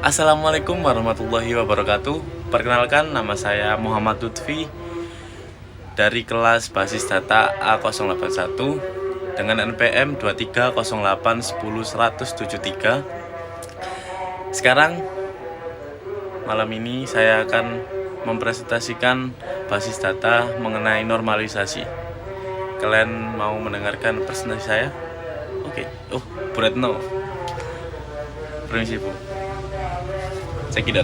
Assalamualaikum warahmatullahi wabarakatuh. Perkenalkan, nama saya Muhammad Lutfi dari kelas Basis Data A081 dengan NPM 2308100173. Sekarang malam ini saya akan mempresentasikan basis data mengenai normalisasi. Kalian mau mendengarkan presentasi saya? Oke. Bu Retno. Permisi, Bu. Cekidot.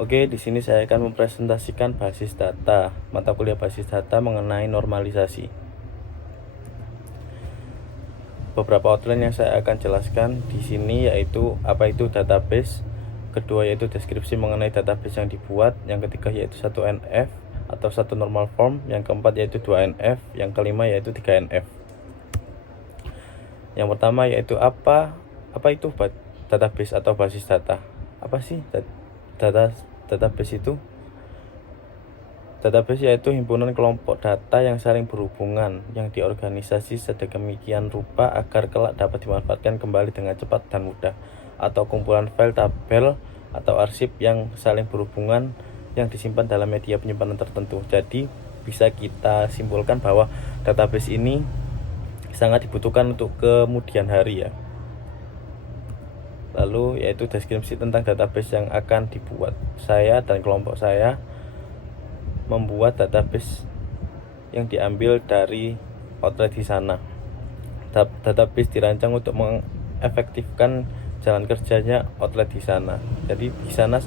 Oke, di sini saya akan mempresentasikan basis data, mata kuliah basis data mengenai normalisasi. Beberapa outline yang saya akan jelaskan di sini yaitu apa itu database, kedua yaitu deskripsi mengenai database yang dibuat, yang ketiga yaitu 1NF atau satu normal form, yang keempat yaitu 2NF, yang kelima yaitu 3NF. Yang pertama yaitu apa itu database atau basis data? Apa sih database itu? Database yaitu himpunan kelompok data yang saling berhubungan, yang diorganisasi sedemikian rupa agar kelak dapat dimanfaatkan kembali dengan cepat dan mudah, atau kumpulan file, tabel, atau arsip yang saling berhubungan yang disimpan dalam media penyimpanan tertentu. Jadi bisa kita simpulkan bahwa database ini sangat dibutuhkan untuk kemudian hari ya. Lalu yaitu deskripsi tentang database yang akan dibuat. Saya dan kelompok saya membuat database yang diambil dari outlet di sana. Database dirancang untuk mengefektifkan jalan kerjanya outlet di sana. Jadi di sana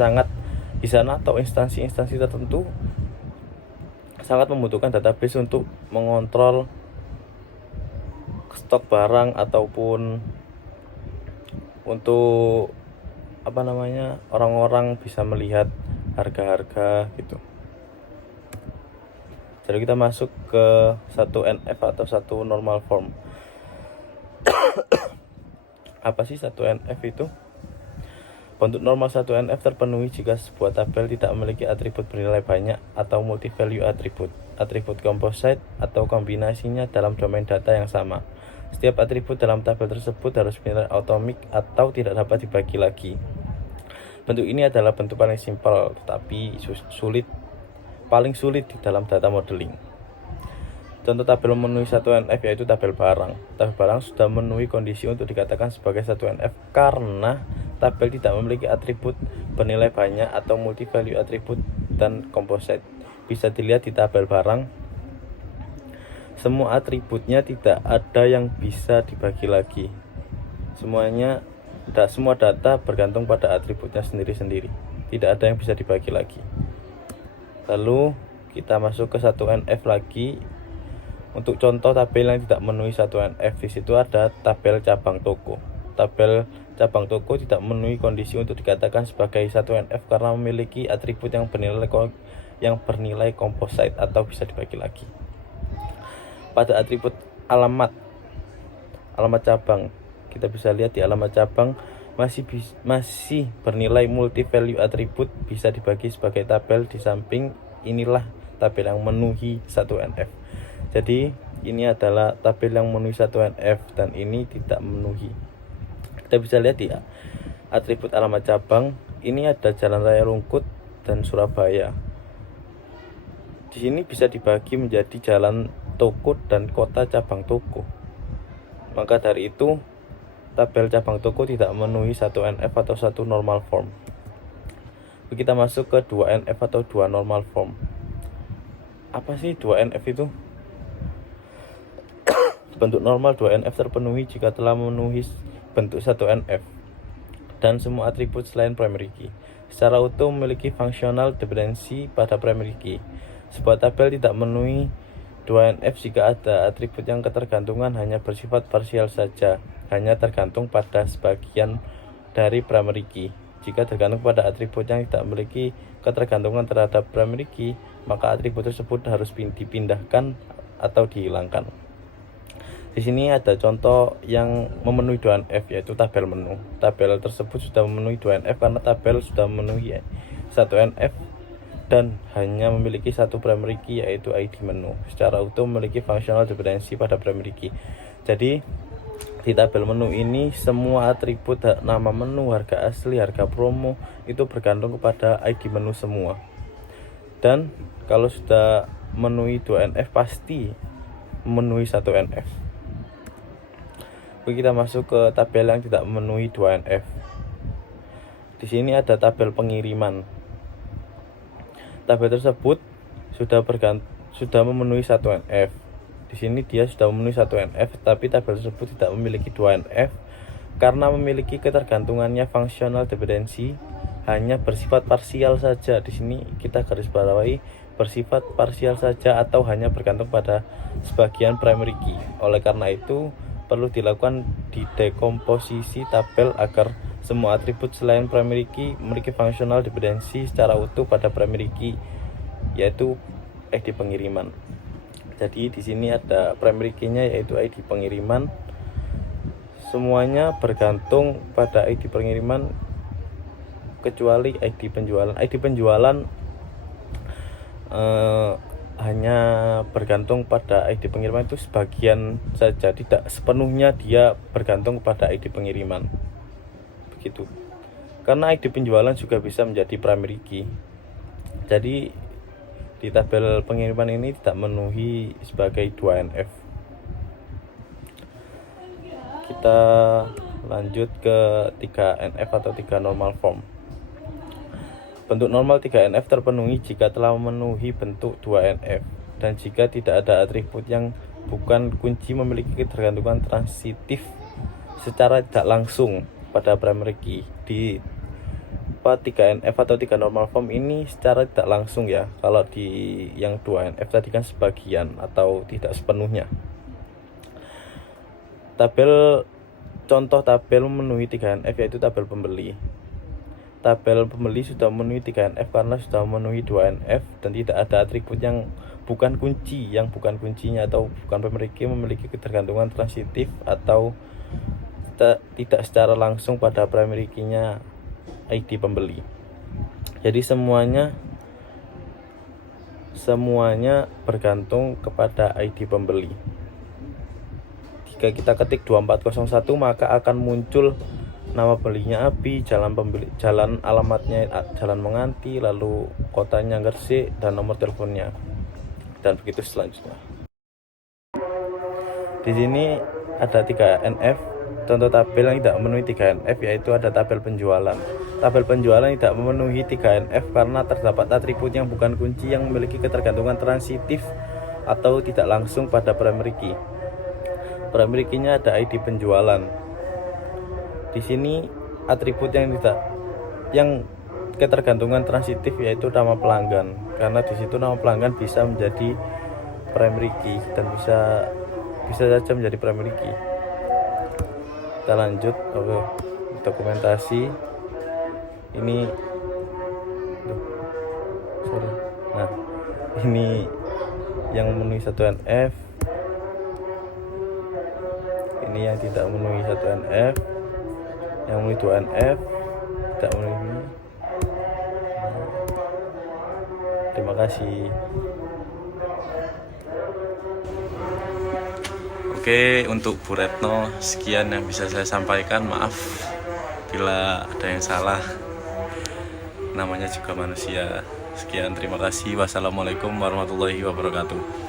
atau instansi-instansi tertentu sangat membutuhkan database untuk mengontrol stok barang ataupun untuk orang-orang bisa melihat harga-harga gitu. Jadi kita masuk ke 1NF atau satu normal form. Apa sih 1NF itu? Bentuk normal 1NF terpenuhi jika sebuah tabel tidak memiliki atribut bernilai banyak atau multi-value atribut composite atau kombinasinya dalam domain data yang sama. Setiap atribut dalam tabel tersebut harus bernilai atomik atau tidak dapat dibagi lagi. Bentuk ini adalah bentuk paling simpel tetapi paling sulit di dalam data modeling. Contoh tabel memenuhi 1NF yaitu tabel barang. Tabel barang sudah memenuhi kondisi untuk dikatakan sebagai 1NF karena tabel tidak memiliki atribut bernilai banyak atau multi-value atribut dan composite. Bisa dilihat di tabel barang, semua atributnya tidak ada yang bisa dibagi lagi. Semua data bergantung pada atributnya sendiri-sendiri. Tidak ada yang bisa dibagi lagi. Lalu kita masuk ke 1NF lagi. Untuk contoh tabel yang tidak memenuhi 1NF, di situ ada tabel cabang toko. Tabel cabang toko tidak memenuhi kondisi untuk dikatakan sebagai 1NF karena memiliki atribut yang bernilai composite atau bisa dibagi lagi. Pada atribut alamat cabang, kita bisa lihat di alamat cabang masih bernilai multi-value atribut bisa dibagi sebagai tabel. Di samping inilah tabel yang memenuhi 1NF. Jadi ini adalah tabel yang memenuhi 1NF dan ini tidak memenuhi. Kita bisa lihat di atribut alamat cabang, ini ada Jalan Raya Rungkut dan Surabaya. Di sini bisa dibagi menjadi jalan toko dan kota cabang toko. Maka dari itu tabel cabang toko tidak memenuhi 1NF atau satu normal form. Kita masuk ke 2NF atau 2 normal form. Apa sih 2NF itu? Bentuk normal 2NF terpenuhi jika telah memenuhi bentuk 1NF dan semua atribut selain primary key. Secara utuh memiliki functional dependency pada primary key. Sebuah tabel tidak memenuhi 2NF jika ada atribut yang ketergantungan hanya bersifat parsial saja, hanya tergantung pada sebagian dari primary key. Jika tergantung pada atribut yang tidak memiliki ketergantungan terhadap primary key, maka atribut tersebut harus dipindahkan atau dihilangkan. Di sini ada contoh yang memenuhi 2NF yaitu tabel menu. Tabel tersebut sudah memenuhi 2NF karena tabel sudah memenuhi 1NF dan hanya memiliki satu primary key yaitu ID menu. Secara utuh memiliki functional dependency pada primary key. Jadi Di tabel menu ini semua atribut nama menu, harga asli, harga promo itu bergantung kepada ID menu semua. Dan kalau sudah memenuhi 2NF pasti memenuhi 1NF. Oke, kita masuk ke tabel yang tidak memenuhi 2NF. Di sini ada tabel pengiriman. Tabel tersebut sudah memenuhi 1NF. Di sini dia sudah memenuhi 1NF, tapi tabel tersebut tidak memiliki 2NF karena memiliki ketergantungannya fungsional dependensi hanya bersifat parsial saja. Di sini kita garis bawahi bersifat parsial saja atau hanya bergantung pada sebagian primary key. Oleh karena itu, perlu dilakukan dekomposisi tabel agar semua atribut selain primary key memiliki fungsional dependensi secara utuh pada primary key, yaitu ID pengiriman. Jadi di sini ada primary key-nya yaitu ID pengiriman. Semuanya bergantung pada ID pengiriman kecuali ID penjualan. ID penjualan hanya bergantung pada ID pengiriman itu sebagian saja, tidak sepenuhnya dia bergantung pada ID pengiriman. Begitu. Karena ID penjualan juga bisa menjadi primary key. Jadi di tabel pengiriman ini tidak memenuhi sebagai 2NF. Kita lanjut ke 3NF atau 3 normal form. Bentuk normal 3NF terpenuhi jika telah memenuhi bentuk 2NF dan jika tidak ada atribut yang bukan kunci memiliki ketergantungan transitif secara tidak langsung pada primary key. Di 3NF atau 3 normal form ini secara tidak langsung ya. Kalau di yang 2NF tadi kan sebagian atau tidak sepenuhnya. Contoh tabel memenuhi 3NF yaitu tabel pembeli. Tabel pembeli sudah memenuhi 3NF karena sudah memenuhi 2NF dan tidak ada atribut yang bukan kunci, kuncinya atau bukan primary key memiliki ketergantungan transitif atau tidak secara langsung pada primary key-nya ID pembeli. Jadi semuanya bergantung kepada ID pembeli. Jika kita ketik 2401 maka akan muncul nama belinya Abi, jalan alamatnya Jalan Menganti, lalu kotanya Gresik dan nomor teleponnya. Dan begitu selanjutnya. Di sini ada 3NF. Contoh tabel yang tidak memenuhi 3NF yaitu ada tabel penjualan. Tabel penjualan tidak memenuhi 3NF karena terdapat atribut yang bukan kunci yang memiliki ketergantungan transitif atau tidak langsung pada primary key. Primary key-nya ada ID penjualan. Di sini atribut yang ketergantungan transitif yaitu nama pelanggan, karena di situ nama pelanggan bisa menjadi primary key dan bisa saja menjadi primary key. Kita lanjut ke dokumentasi. Ini Nah, ini yang memenuhi 1NF. Ini yang tidak memenuhi 1NF. Yang memenuhi 2NF tidak memenuhi. Terima kasih. Oke, untuk Bu Retno sekian yang bisa saya sampaikan. Maaf bila ada yang salah, namanya juga manusia. Sekian, terima kasih. Wassalamualaikum warahmatullahi wabarakatuh.